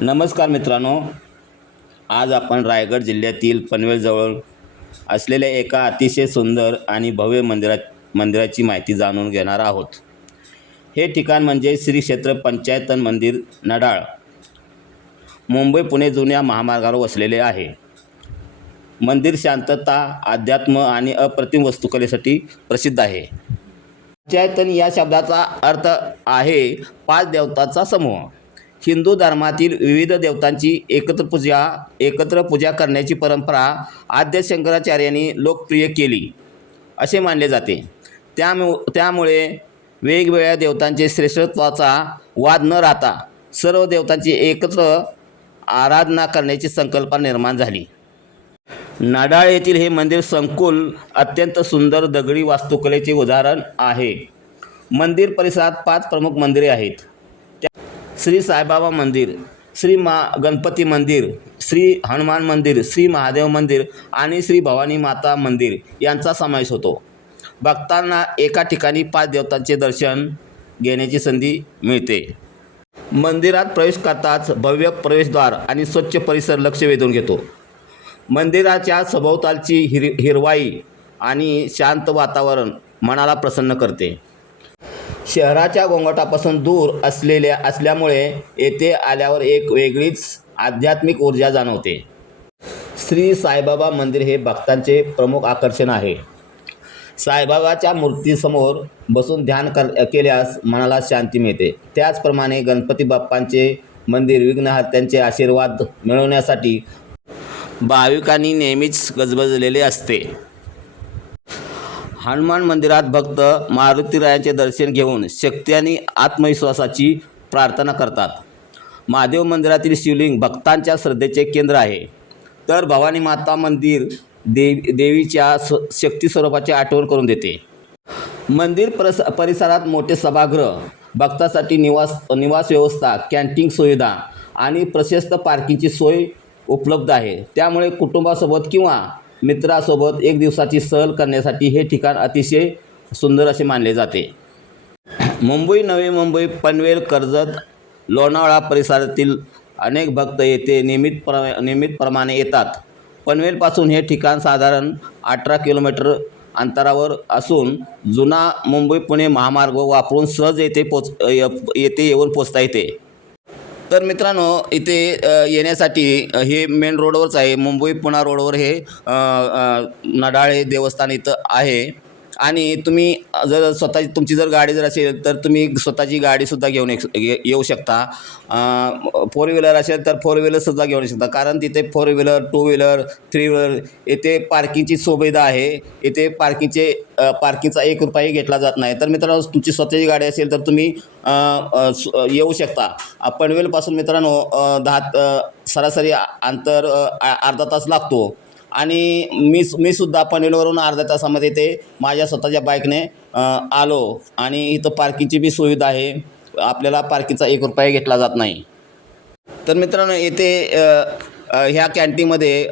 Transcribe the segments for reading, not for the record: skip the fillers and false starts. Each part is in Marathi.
नमस्कार मित्रांनो, आज आपण रायगड जिल्ह्यातील पनवेलजवळ असलेल्या एका अतिशय सुंदर आणि भव्य मंदिराची माहिती जाणून घेणार आहोत. हे ठिकाण म्हणजे श्री क्षेत्र पंचायतन मंदिर नडाळ, मुंबई पुणे जुन्या महामार्गावर वसलेले आहे. मंदिर शांतता, अध्यात्म आणि अप्रतिम वास्तुकलेसाठी प्रसिद्ध आहे. पंचायतन या शब्दाचा अर्थ आहे 5 देवतांचा समूह. हिंदू धर्मातील विविध देवतांची एकत्र पूजा करण्याची परंपरा आद्य शंकराचार्यांनी लोकप्रिय केली असे मानले जाते. त्यामुळे वेगवेगळ्या देवतांचे श्रेष्ठत्वाचा वाद न राहता सर्व देवतांची एकत्र आराधना करण्याची संकल्पना निर्माण झाली. नडाळ येथील हे मंदिर संकुल अत्यंत सुंदर दगडी वास्तुकलेचे उदाहरण आहे. मंदिर परिसरात 5 प्रमुख मंदिरे आहेत. श्री साईबाबा मंदिर, श्री गणपती मंदिर, श्री हनुमान मंदिर, श्री महादेव मंदिर आणि श्री भवानी माता मंदिर यांचा समावेश होतो. भक्तांना एका ठिकाणी 5 देवतांचे दर्शन घेण्याची संधी मिळते. मंदिरात प्रवेश करताच भव्य प्रवेशद्वार आणि स्वच्छ परिसर लक्ष वेधून घेतो. मंदिराच्या सभोवतालची हिरवाई आणि शांत वातावरण मनाला प्रसन्न करते. शहराच्या गोंगाटापासून दूर असल्यामुळे येथे आल्यावर एक वेगळीच आध्यात्मिक ऊर्जा जाणवते. श्री साईबाबा मंदिर हे भक्तांचे प्रमुख आकर्षण आहे. साईबाबाच्या मूर्तीसमोर बसून ध्यान केल्यास मनाला शांती मिळते. त्याचप्रमाणे गणपती बाप्पांचे मंदिर विघ्नहर्त्यांचे आशीर्वाद मिळवण्यासाठी भाविकांनी नेहमीच गजबजलेले असते. हनुमान मंदिरात भक्त मारुतीरायांचे दर्शन घेऊन शक्ती आणि आत्मविश्वासाची प्रार्थना करतात. महादेव मंदिरातील शिवलिंग भक्तांच्या श्रद्धेचे केंद्र आहे. तर भवानी माता मंदिर देवीच्या शक्ती स्वरूपाची आठवण करून देते. मंदिर परिसरात मोठे सभागृह, भक्तांसाठी निवास व्यवस्था, कॅन्टीन सुविधा आणि प्रशस्त पार्किंगची सोय उपलब्ध आहे. त्यामुळे कुटुंबासोबत किंवा मित्रासोबत एक दिवसाची सहल करण्यासाठी हे ठिकाण अतिशय सुंदर असे मानले जाते. मुंबई, नवी मुंबई, पनवेल, कर्जत, लोणावळा परिसरातील अनेक भक्त येथे नियमितप्रमाणे येतात. पनवेलपासून हे ठिकाण साधारण 18 किलोमीटर अंतरावर असून जुना मुंबई पुणे महामार्ग वापरून सहज येथे येऊन पोचता येते. तर मित्रांनो, इथे येण्यासाठी हे मेन रोडवरच आहे. मुंबई पुणे रोडवर हे नडाळ हे देवस्थान इथं आहे. आणि तुम्ही जर तुमची जर गाडी असेल तर तुम्ही स्वतःची गाडीसुद्धा घेऊन येऊ शकता. 4 व्हीलर असेल तर 4 व्हीलरसुद्धा घेऊन येऊ शकता. कारण तिथे 4 व्हीलर, 2 व्हीलर, 3 व्हीलर येथे पार्किंगची सुविधा आहे. येथे पार्किंगचा 1 रुपयाही घेतला जात नाही. तर मित्रांनो, तुमची स्वतःची गाडी असेल तर तुम्ही येऊ शकता. पनवेलपासून मित्रांनो सरासरी अंतर अर्धा तास लागतो. आणि मी सुद्धा पनवेलवरून अर्ध्या तासामध्ये ते माझ्या स्वतःच्या बाईकने आलो. आणि इथं पार्किंगची बी सुविधा आहे. आपल्याला पार्किंगचा 1 रुपया घेतला जात नाही. तर मित्रांनो, येथे ह्या कॅन्टीनमध्ये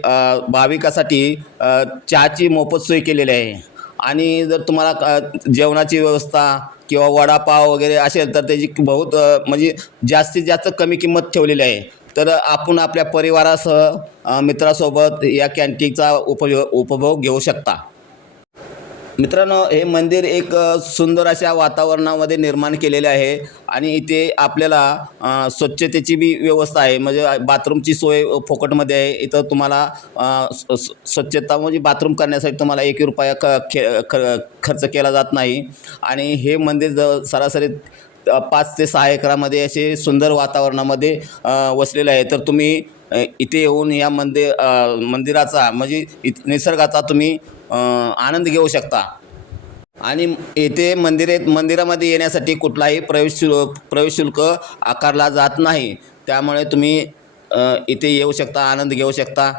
भाविकासाठी चहाची मोफत सोय केलेली आहे. आणि जर तुम्हाला जेवणाची व्यवस्था किंवा वडापाव वगैरे असेल तर त्याची म्हणजे जास्तीत जास्त कमी किंमत ठेवलेली आहे. तर आपण आपल्या परिवारासह मित्रासोबत या कॅन्टीनचा उपभोग घेऊ शकता. मित्रांनो, हे मंदिर एक सुंदर अशा वातावरणामध्ये निर्माण केलेले आहे. आणि इथे आपल्याला स्वच्छतेची बी व्यवस्था आहे. म्हणजे बाथरूमची सोय फुकटमध्ये आहे. इथं तुम्हाला स्वच्छता म्हणजे बाथरूम करण्यासाठी तुम्हाला 1 रुपया खर्च केला जात नाही. आणि हे मंदिर सरासरी 5 ते 6 एकरामध्ये असे सुंदर वातावरणामध्ये वसलेलं आहे. तर तुम्ही इथे येऊन या मंदिराचा म्हणजे निसर्गाचा तुम्ही आनंद घेऊ शकता. आणि येथे मंदिरामध्ये येण्यासाठी कुठलाही प्रवेश शुल्क आकारला जात नाही. त्यामुळे तुम्ही इथे येऊ शकता, आनंद घेऊ शकता.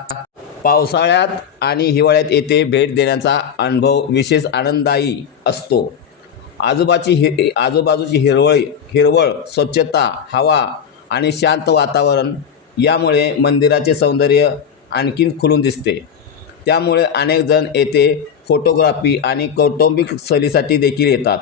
पावसाळ्यात आणि हिवाळ्यात येथे भेट देण्याचा अनुभव विशेष आनंददायी असतो. आजूबाजूची हिरवळ, स्वच्छता, हवा आणि शांत वातावरण यामुळे मंदिराचे सौंदर्य आणखीन खुलून दिसते. त्यामुळे अनेक जण येथे फोटोग्राफी आणि कौटुंबिक सहलीसाठी देखील येतात.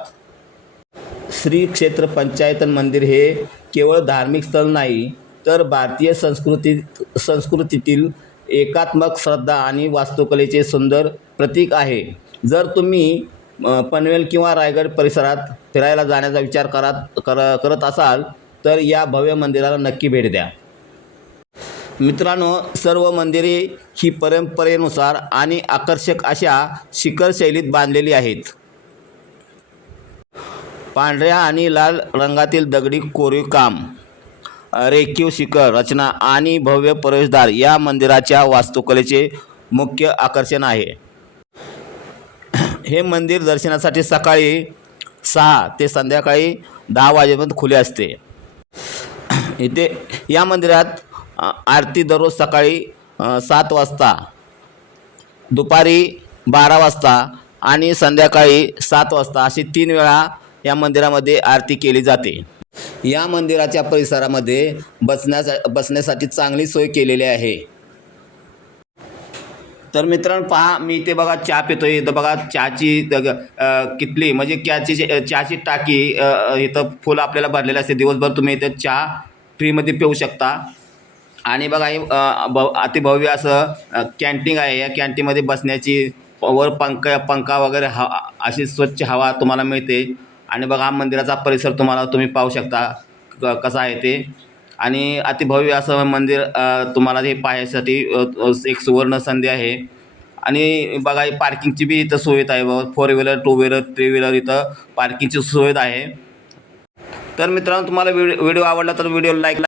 श्री क्षेत्र पंचायतन मंदिर हे केवळ धार्मिक स्थळ नाही, तर भारतीय संस्कृतीतील एकात्मक श्रद्धा आणि वास्तुकलेचे सुंदर प्रतीक आहे. जर तुम्ही पनवेल किंवा रायगड परिसरात फिरायला जाण्याचा विचार करत असाल तर या भव्य मंदिराला नक्की भेट द्या. मित्रांनो, सर्व मंदिरे ही परंपरेनुसार आणि आकर्षक अशा शिखर शैलीत बांधलेली आहेत. पांढऱ्या आणि लाल रंगातील दगडी कोरीव काम, रेखीव शिखर रचना आणि भव्य प्रवेशद्वार या मंदिराच्या वास्तुकलेचे मुख्य आकर्षण आहे. हे मंदिर दर्शनासाठी सकाळी 6 ते संध्याकाळी 10 वाजेपर्यंत खुले असते. या मंदिरात आरती दररोज सकाळी 7 वाजता, दुपारी 12 वाजता आणि संध्याकाळी 7 वाजता अशी 3 वेळा या मंदिरामध्ये आरती केली जाते. या मंदिराच्या परिसरामध्ये बसण्यासाठी चांगली सोय केलेली आहे. तर मित्रांनो पहा, मी इथे बघा चहा पितोय. इथं बघा चहाची किटली म्हणजे चहाची टाकी इथं फुल आपल्याला भरलेलं असते. दिवसभर तुम्ही इथे चहा फ्रीमध्ये पिऊ शकता. आणि बघा हे अतिभव्य असं कॅन्टीन आहे. या कॅन्टीनमध्ये बसण्याची वर पंखा वगैरे अशी स्वच्छ हवा तुम्हाला मिळते. आणि बघा हा मंदिराचा परिसर तुम्ही पाहू शकता कसा आहे ते. आणि अतिभव्य असं मंदिर तुम्हाला हे पाहण्यासाठी एक सुवर्ण संधी आहे. आणि बघा पार्किंगची बी इथं सुविधा आहे. 4 व्हीलर 2 व्हीलर 3 व्हीलर इथं पार्किंगची सुविधा आहे. तर मित्रांनो, तुम्हाला व्हिडिओ आवडला तर व्हिडिओ लाईक